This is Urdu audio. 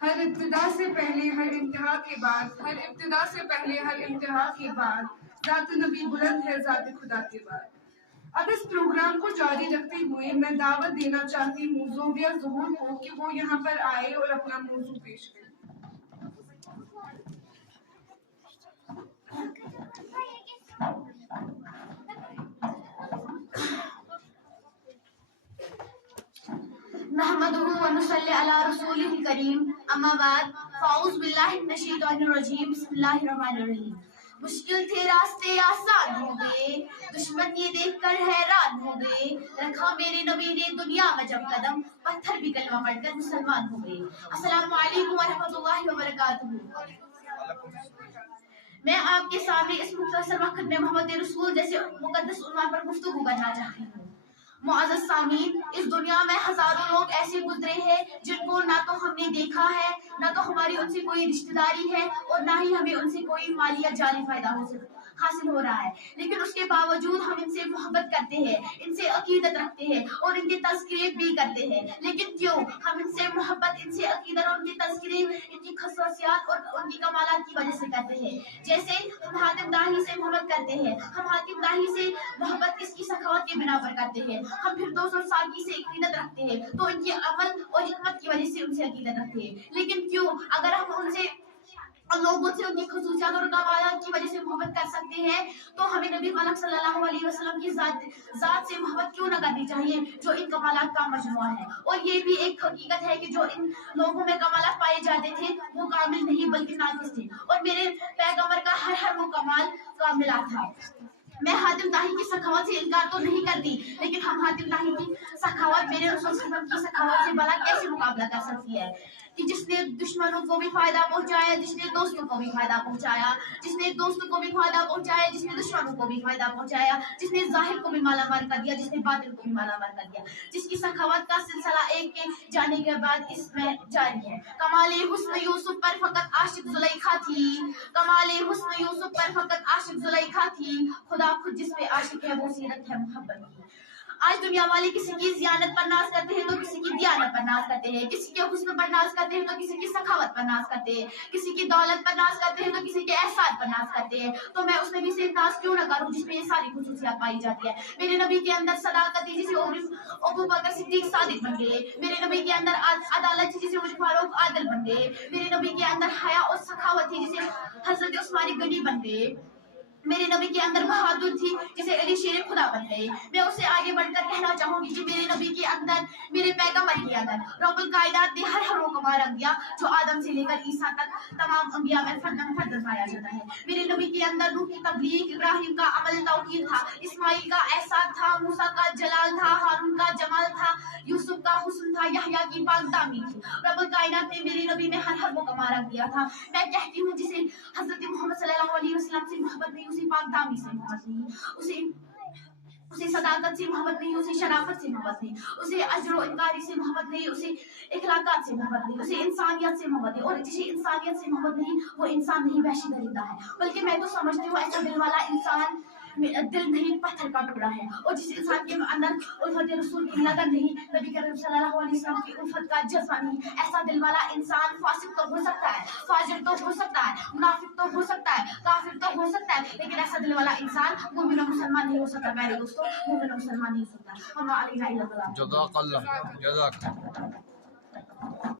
ہر ابتدا سے پہلے ہر انتہا کے بعد، ہر ابتدا سے پہلے ہر انتہا کے بعد، ذات نبی بلند ہے ذات خدا کے بعد۔ اب اس پروگرام کو جاری رکھتے ہوئے میں دعوت دینا چاہتی ہوں زوبیہ ظہور کو کہ وہ یہاں پر آئے اور اپنا موضوع پیش کریں۔ نحمده ونصلي على رسوله الكريم اما بعد فاعوذ باللہ من الشیطان الرجیم بسم اللہ الرحمن الرحیم۔ مشکل تھے راستے آسان ہو گئے، دشمن یہ دیکھ کر حیران ہو گئے، رکھا میرے نبی نے دنیا میں جب قدم، پتھر بھی کلمہ پڑھ کر مسلمان ہو گئے۔ السلام علیکم ورحمۃ اللہ وبرکاتہ۔ میں آپ کے سامنے اس مختصر وقت میں محمد رسول جیسے مقدس عنوان پر گفتگو کرنا چاہتی ہوں۔ معزز سامعین، اس دنیا میں ہزاروں لوگ ایسے گزرے ہیں جن کو نہ تو ہم نے دیکھا ہے، نہ تو ہماری ان سے کوئی رشتہ داری ہے، اور نہ ہی ہمیں ان سے کوئی مالی یا جانی فائدہ حاصل ہو رہا ہے، لیکن اس کے باوجود ہم ان سے محبت کرتے ہیں، ان سے عقیدت رکھتے ہیں اور ان کے تذکرے بھی کرتے ہیں۔ لیکن کیوں ہم ان سے محبت، ان سے عقیدت اور ان کے تذکرے، ان کی خصوصیات اور ان کی کمالات کی وجہ سے کرتے ہیں؟ جیسے ہم حاتم داہی سے محبت کرتے ہیں، ہم حاتم داہی سے محبت اس کی سخاوت کے بنا پر کرتے ہیں۔ ہم پھر 200 ساکی سے عقیدت رکھتے ہیں تو ان کے عمل اور حکمت کی وجہ سے ان سے عقیدت رکھتے ہیں۔ لیکن کیوں اگر ہم ان لوگوں سے ان کی خصوصیات اور کمالات کی وجہ سے محبت کر سکتے ہیں تو ہمیں نبی پاک صلی اللہ علیہ وسلم کی ذات سے محبت کیوں نہ کرنی چاہیے جو ان کمالات کا مجموعہ ہے؟ اور یہ بھی ایک حقیقت ہے کہ جو ان لوگوں میں کمالات پائے جاتے تھے وہ کامل نہیں بلکہ ناقص تھے، اور میرے پیغمبر کا ہر وہ کمال کاملہ تھا۔ میں حاتم داہی کی سخاوت سے انکار تو نہیں کرتی، لیکن ہم حاتم داہی کی سخاوت میرے رسول صلی اللہ علیہ وسلم کی سخاوت سے بھلا کیسے مقابلہ کر سکتی ہے کہ جس نے دشمنوں کو بھی فائدہ پہنچایا، جس نے دوستوں کو بھی فائدہ پہنچایا، جس نے دوستوں کو بھی فائدہ پہنچایا، جس نے دشمنوں کو بھی فائدہ پہنچایا، جس نے ظاہر کو بھی مالا مال کر دیا، جس نے باطن کو بھی مالا مال کر دیا، جس کی سخاوت کا سلسلہ ایک کے جانے کے بعد اس میں جاری ہے۔ کمال حسن یوسف پر فقط عاشق زلیخا تھی، کمال حسن یوسف پر فقط عاشق زلیخا تھی، خدا خود جس پہ عاشق ہے وہ سیرت ہے محبت کی۔ آج دنیا والے کسی کی زیانت پر ناز کرتے ہیں تو کسی کی دیانت پر ناز کرتے ہیں، کسی کے حسن پر ناز کرتے ہیں تو کسی کی سخاوت پر ناز کرتے ہیں، کسی کی دولت پر ناز کرتے ہیں تو کسی کے احسان پر ناز کرتے ہیں۔ تو میں اس نبی سے ناز کیوں نہ کروں جس میں یہ ساری خصوصیات پائی جاتی ہے؟ میرے نبی کے اندر صداقت تھی جسے ابو بکر صدیق صادق بن گئے، میرے نبی کے اندر عدالت تھی جسے عمر فاروق عادل بن گئے، میرے نبی کے اندر حیا اور سخاوت تھی جسے حضرت عثمان غنی بن گئے، میرے نبی کے اندر بہادر تھی جسے علی شیر خدا بن گئے۔ میں اسے آگے بڑھ کر کہنا چاہوں گی کہ میرے نبی کے اندر، میرے پیغمبر کے اندر رب الکائنات نے ہر وہ کمال رکھ دیا جو آدم سے لے کر عیسیٰ تک تمام انبیاء میں فردن فردن پایا جاتا ہے۔ میرے نبی کے اندر روح کی تبلیغ، ابراہیم کا عمل توحید تھا، اسماعیل کا احسان تھا، موسیٰ کا جلال تھا، ہارون کا جمال تھا، یوسف کا حسن تھا، یحییٰ کی پاک دامی تھی۔ رب الکائنات نے میرے نبی میں ہر وہ کمال رکھ دیا تھا۔ میں کہتی ہوں جسے حضرت محمد صلی اللہ علیہ وسلم سے محبت نہیں، اسے پاک دامی سے محبت نہیں، اسے صداقت سے محبت نہیں، اسے شرافت سے محبت نہیں، اسے اجر و انکاری سے محبت نہیں، اسے اخلاقات سے محبت نہیں، اسے انسانیت سے محبت نہیں، اور جسے انسانیت سے محبت نہیں وہ انسان نہیں وحشی درندہ ہے۔ بلکہ میں تو سمجھتی ہوں ایسا دل والا انسان دل نہیں پتھر کا ٹکڑا ہے، اور جس انسان کے اندر الفت رسول کی لگن نہیں، نبی کریم صلی اللہ علیہ وسلم کی الفت کا جذبہ نہیں، ایسا دل والا انسان فاسق تو ہو سکتا ہے، فاجر تو ہو سکتا ہے، منافق تو ہو سکتا ہے، کافر تو ہو سکتا ہے، لیکن ایسا دل والا انسان مومن و مسلمان نہیں ہو سکتا۔ میرے دوستوں، مومن و مسلمان نہیں ہو سکتا۔ ہم علینا الا اللہ۔ جزاک اللہ، جزاک